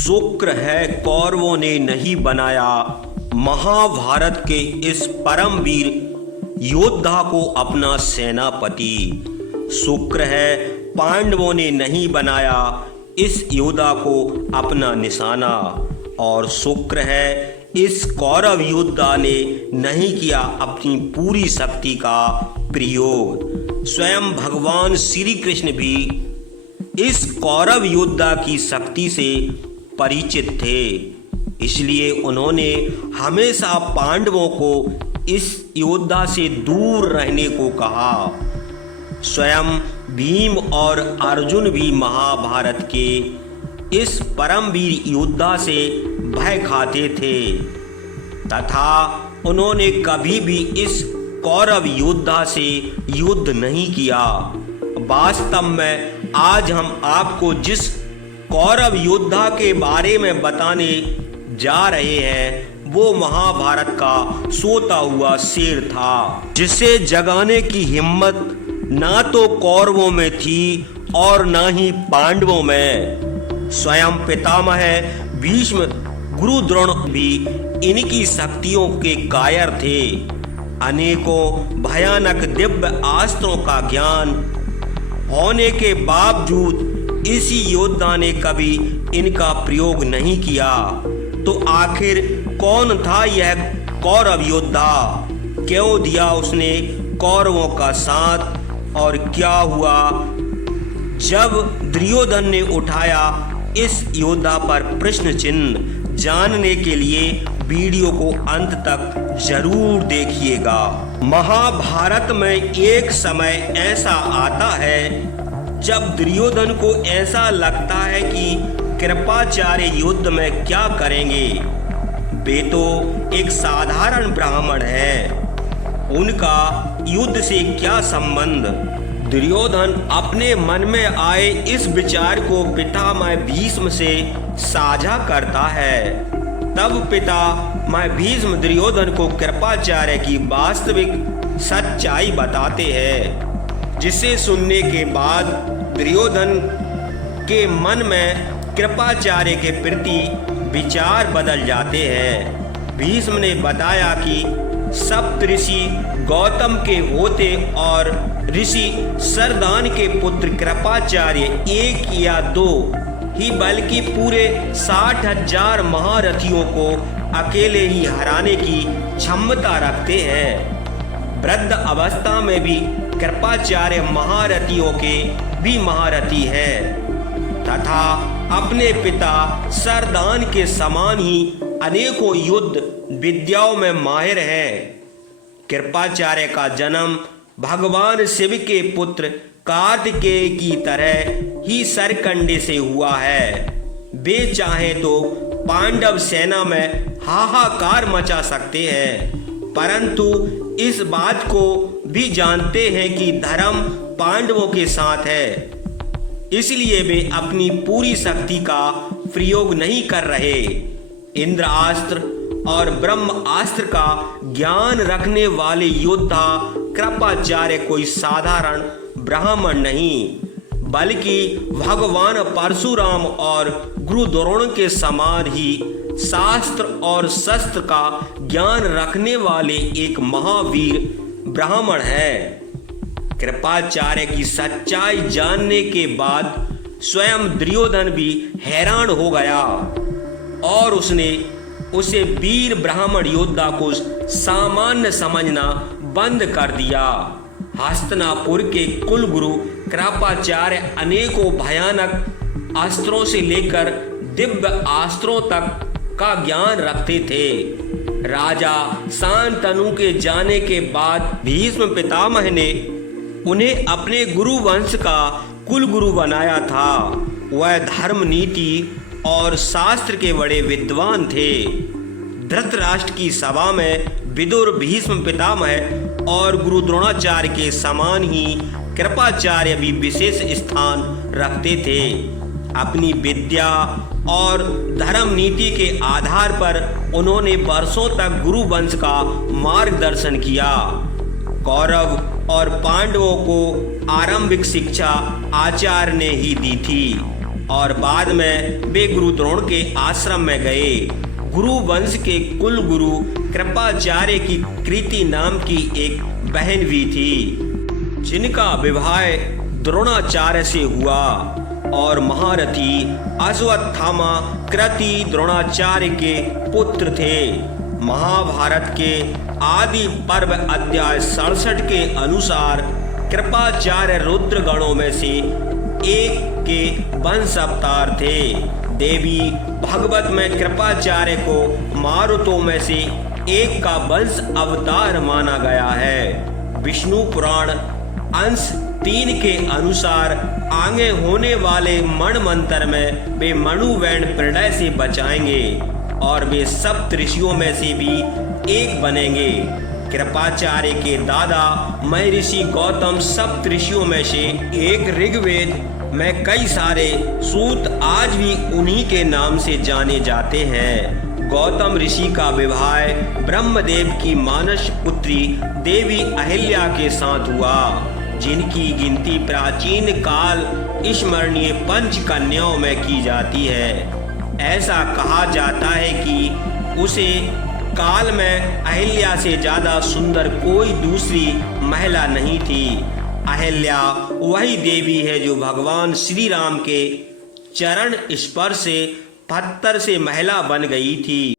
शुक्र है कौरवों ने नहीं बनाया महाभारत के इस परमवीर योद्धा को अपना सेनापति। शुक्र है पांडवों ने नहीं बनाया इस योद्धा को अपना निशाना। और शुक्र है इस कौरव योद्धा ने नहीं किया अपनी पूरी शक्ति का प्रयोग। स्वयं भगवान श्री कृष्ण भी इस कौरव योद्धा की शक्ति से परिचित थे, इसलिए उन्होंने हमेशा पांडवों को इस योद्धा से दूर रहने को कहा। स्वयं भीम और अर्जुन भी महाभारत के इस परमवीर योद्धा से भय खाते थे तथा उन्होंने कभी भी इस कौरव योद्धा से युद्ध नहीं किया। वास्तव में आज हम आपको जिस कौरव योद्धा के बारे में बताने जा रहे हैं वो महाभारत का सोता हुआ शेर था, जिसे जगाने की हिम्मत ना तो कौरवों में थी और ना ही पांडवों में। स्वयं पितामह भीष्म गुरु द्रोण भी इनकी शक्तियों के कायर थे। अनेकों भयानक दिव्य अस्त्रों का ज्ञान होने के बावजूद इसी योद्धा ने कभी इनका प्रयोग नहीं किया। तो आखिर कौन था यह कौरव योद्धा? क्यों दिया उसने कौरवों का साथ और क्या हुआ जब दुर्योधन ने उठाया इस योद्धा पर प्रश्न चिन्ह? जानने के लिए वीडियो को अंत तक जरूर देखिएगा। महाभारत में एक समय ऐसा आता है जब दुर्योधन को ऐसा लगता है कि कृपाचार्य युद्ध में क्या करेंगे। वे तो एक साधारण ब्राह्मण है, उनका युद्ध से क्या संबंध? दुर्योधन अपने मन में आए इस विचार को पितामह भीष्म से साझा करता है। तब पितामह भीष्म दुर्योधन को कृपाचार्य की वास्तविक सच्चाई बताते हैं, जिसे सुनने के बाद दुर्योधन के मन में कृपाचार्य के प्रति विचार बदल जाते हैं। भीष्म ने बताया कि सप्तऋषि गौतम के होते और ऋषि सरदान के पुत्र कृपाचार्य एक या दो ही बल्कि पूरे 60,000 महारथियों को अकेले ही हराने की क्षमता रखते हैं। वृद्ध अवस्था में भी कृपाचार्य महारथियों के भी महारथी है तथा अपने पिता सरदान के समान ही अनेकों युद्ध विद्याओं में माहिर है। कृपाचार्य का जन्म भगवान शिव के पुत्र कार्तिकेय की तरह ही सरकंडे से हुआ है। वे चाहे तो पांडव सेना में हाहाकार मचा सकते हैं, परंतु इस बात को भी जानते हैं कि धर्म पांडवों के साथ है, इसलिए वे अपनी पूरी शक्ति का प्रयोग नहीं कर रहे। इंद्रास्त्र और ब्रह्मास्त्र का ज्ञान रखने वाले योद्धा कृपाचार्य कोई साधारण ब्राह्मण नहीं, बल्कि भगवान परशुराम और गुरु द्रोण के समान ही शास्त्र और शस्त्र का ज्ञान रखने वाले एक महावीर ब्राह्मण है। कृपाचार्य की सच्चाई जानने के बाद स्वयं दुर्योधन भी हैरान हो गया और उसने उसे वीर ब्राह्मण योद्धा को सामान्य समझना बंद कर दिया। हस्तिनापुर के कुलगुरु कृपाचार्य अनेकों भयानक अस्त्रों से लेकर दिव्य अस्त्रों तक का ज्ञान रखते थे। राजा शांतनु के जाने के बाद भीष्म पितामह ने उन्हें अपने गुरु वंश का कुलगुरु बनाया था। वह धर्म नीति और शास्त्र के बड़े विद्वान थे। धृतराष्ट्र की सभा में विदुर भीष्म पितामह और गुरु द्रोणाचार्य के समान ही कृपाचार्य भी विशेष स्थान रखते थे। अपनी विद्या और धर्म नीति के आधार पर उन्होंने वर्षों तक गुरु वंश का मार्गदर्शन किया। कौरव और पांडवों को आरंभिक शिक्षा आचार्य ने ही दी थी और बाद में वे गुरु द्रोण के आश्रम में गए। गुरु वंश के कुल गुरु कृपाचार्य की कृति नाम की एक बहन भी थी, जिनका विवाह द्रोणाचार्य से हुआ, और महारथी अश्वत्थामा कृति द्रोणाचार्य के पुत्र थे। महाभारत के आदि पर्व अध्याय 67 के अनुसार कृपाचार्य रुद्र गणों में से एक के वंश अवतार थे। देवी भागवत में कृपाचार्य को मारुतों में से एक का वंश अवतार माना गया है। विष्णु पुराण अंश 3 के अनुसार आगे होने वाले मन्वंतर में वे मनुवैण प्रलय से बचाएंगे और वे सप्त ऋषियों में से भी एक बनेंगे। कृपाचार्य के दादा महर्षि गौतम सप्त ऋषियों में से एक। ऋग्वेद में कई सारे सूत आज भी उन्हीं के नाम से जाने जाते हैं। गौतम ऋषि का विवाह ब्रह्मदेव की मानस पुत्री देवी अहिल्या के साथ हुआ, जिनकी गिनती प्राचीन काल स्मरणीय पंच कन्याओं में की जाती है। ऐसा कहा जाता है कि उसे काल में अहिल्या से ज्यादा सुंदर कोई दूसरी महिला नहीं थी। अहिल्या वही देवी है जो भगवान श्री राम के चरण स्पर्श से पत्थर से महिला बन गई थी।